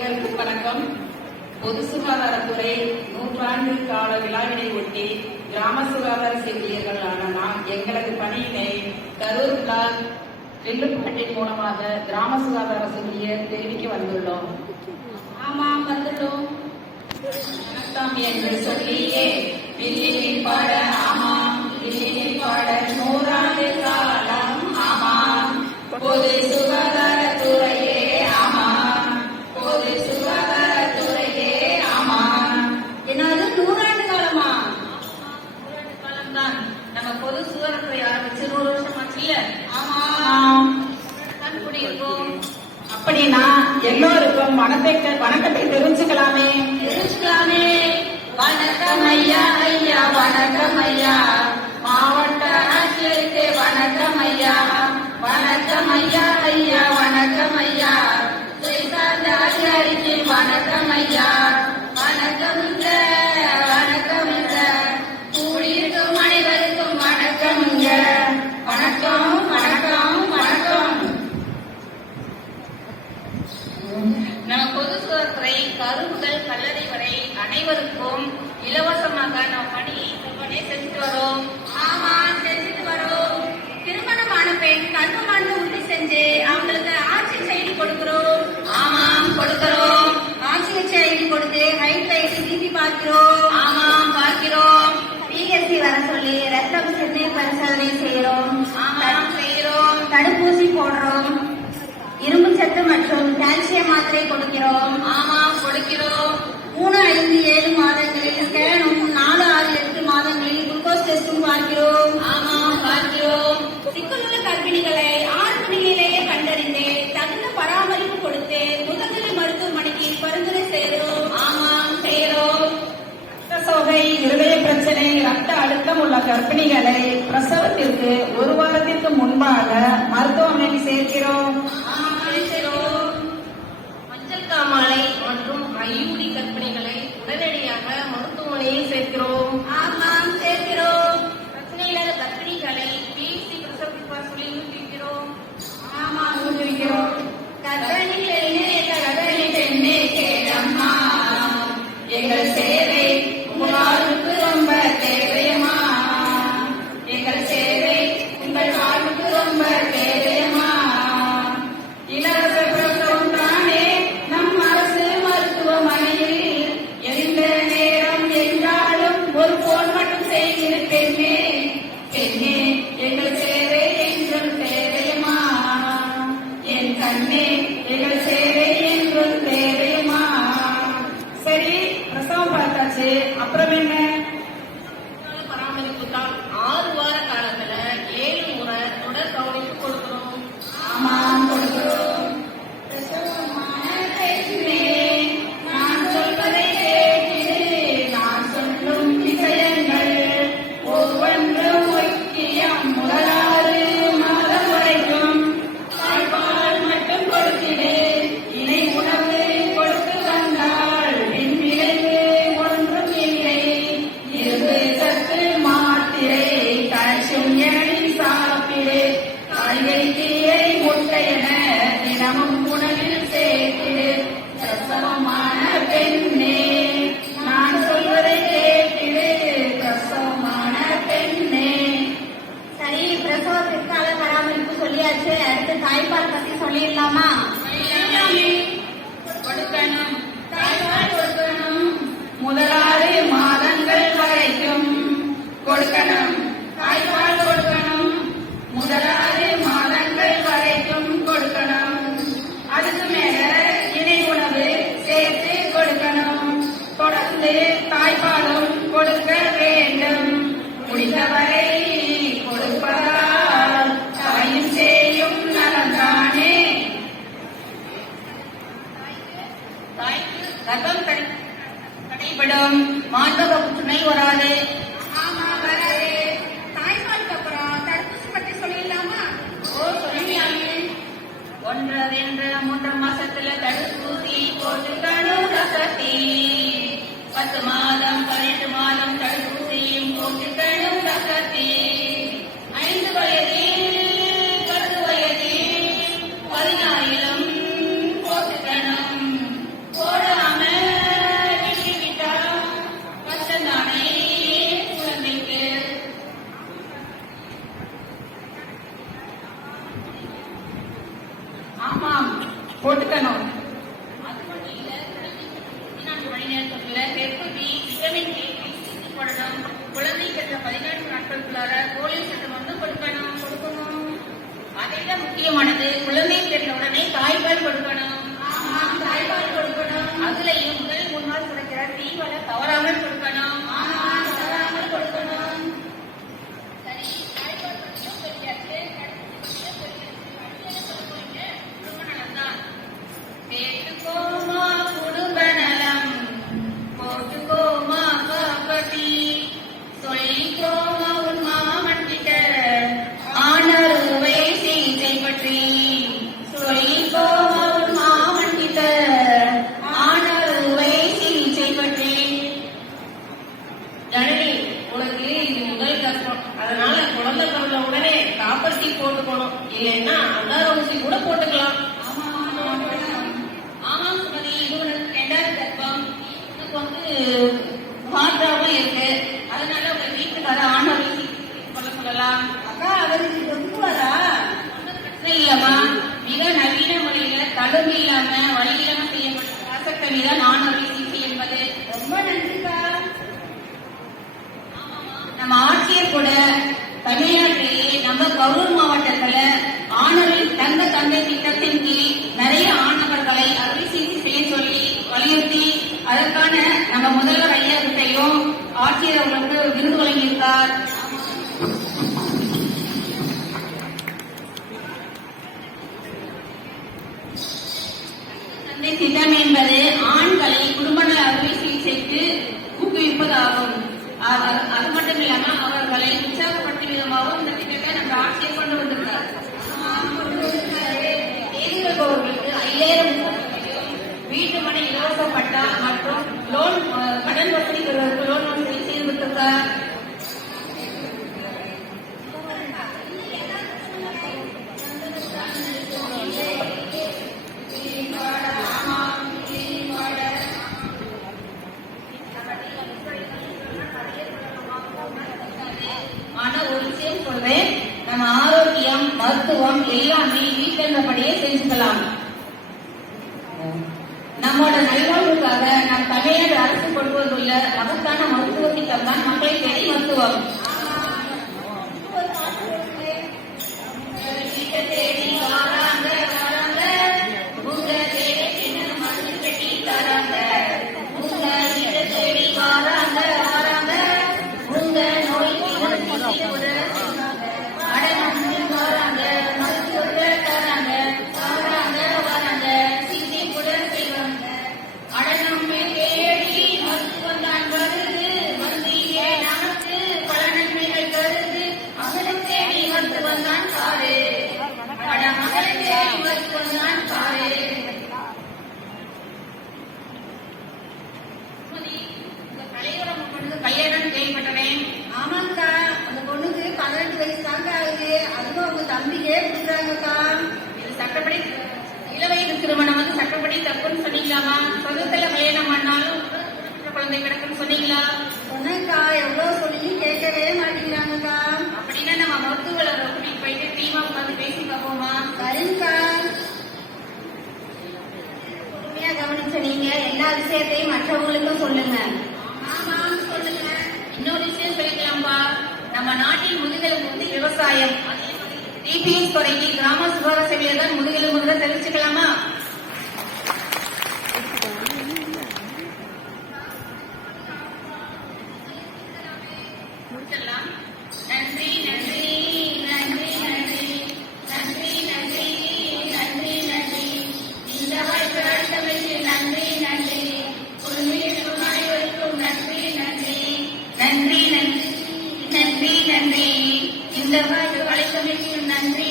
அனைவருக்கும் வணக்கம். பொது சுகாதாரத்துறை நூற்றாண்டு கால விழாவினை ஒட்டி கிராம சுகாதார செவிலியர்களான நாம் எங்களது பணியினை கரூர் பிளாக் நெல்லுப்பட்டின் மூலமாக கிராம சுகாதார செவிலியர் தெரிவிக்க வந்துள்ளோம். ஆமா வந்துட்டோம். வணக்கம் என்று சொல்லியே வில்லில் பாட ஆமாம் வில்லில் பாட நூறாண்டு காலம் ஆமாம். பொது சுகாதார வணக்கம் ஐயா ஐயா வணக்கம் ஐயா ஜெய்சாந்த ஐயா வணக்கம் ஐயா பார்க்கிறோம். ஆமாம் பார்க்கிறோம். பிஎஸ்சி வர சொல்லி ரத்த சிந்தனை பரிசோதனை செய்யறோம் ஆமாம் செய்கிறோம். தடுப்பூசி போடுறோம். இரும்பு சத்து மற்றும் கால்சியம் மாத்திரை கொடுக்கிறோம். ஆமாம் கொடுக்கிறோம். மூணு ஐந்து ஏழு கர்ப்பிணிகளை பிரசவத்திற்கு ஒரு வாரத்திற்கு முன்பாக மருத்துவமனையில் சேர்க்கிறோம். மஞ்சள் காமாலை மற்றும் ஐயூடி கர்ப்பிணிகளை உடனடியாக மருத்துவமனையில் சேர்க்கிறோம். அது அப்புறம் என்ன பராமரிப்பு தான் என தினமும் உணவில் சேர்த்து தசமமான பெண்ணே. குழந்தைகளுக்கு தாய்ப்பாலும் கொடுக்க வேண்டும். முடிந்தவரை கொடுப்பதால் தாயும் செய்யும் நலந்தானே தாய்க்கு கர்ப்பம் கடைபடும் மாந்தவ புற்றுநோய் வராது. பத்து மாதம் பன்னெண்டு மாதம் தடுப்பூசியும் போட்டுக்கணும் பக்கத்தில் ஐந்து வயதில் பத்து வயதில் பதினாயிரம் போட்டுக்கணும். போடாம விட்டுவிட்டா பச்சந்தானே குழந்தைக்கு. ஆமாம் போட்டுக்கணும். குழந்தைக்கு ஊசி போடணும் குழந்தைக்கு அந்த பதினாறு நாட்களுக்குள்ளார போலியோ சட்டம் வந்து கொடுக்கணும் கொடுக்கணும். அதைவிட முக்கியமானது குழந்தை பெற்ற உடனே தாய்ப்பால் கொடுக்கணும். இல்லைன்னா அன்னாரவசி கூட போட்டுக்கலாம். சார் சொல்றேன் நம்ம ஆரோக்கியம் மருத்துவம் எல்லாமே வீட்டில் இருந்தபடியே செஞ்சுக்கலாம். நம்மோட நல்வாழ்வுக்காக நம் தமிழர் அரசு கொண்டு வந்துள்ள மகத்தான மருத்துவ திட்டம் தான் மக்களை தேடி மருத்துவம் தம்பிக்கே கொடுக்குறாங்கக்கா இது சட்டப்படி இளவயது திருமணம் வந்து சட்டப்படி தப்புன்னு சொன்னீங்களாமா? சொந்தத்துல கல்யாணம் பண்ணாலும் குழந்தை கிடக்குன்னு சொன்னீங்களா? சொன்னேக்கா எவ்வளவு சொல்லி கேட்கவே மாட்டேங்கிறாங்கக்கா. அப்படின்னா நம்ம மருத்துவரை கூட்டிட்டு போயிட்டு டீமா உட்காந்து பேசி பார்ப்போமா? சரிங்கக்கா. பொறுமையா கவனிச்ச நீங்க எல்லா விஷயத்தையும் மற்றவங்களுக்கும் சொல்லுங்க. ஆமா சொல்லுங்க. இன்னொரு விஷயம் சொல்லிக்கலாம்பா நம்ம நாட்டின் முதுகெலும்பு வந்து விவசாயம். டிபிஎஸ் துறைக்கு கிராம சுகாதார சேவையில்தான் முதுகெலும்புங்க தெரிவிச்சுக்கலாமா முடிச்சிடலாம். நன்றி நன்றி நன்றி நன்றி நன்றி நன்றி இந்த இந்த வாழ்வு அழைத்தமைக்கு நன்றி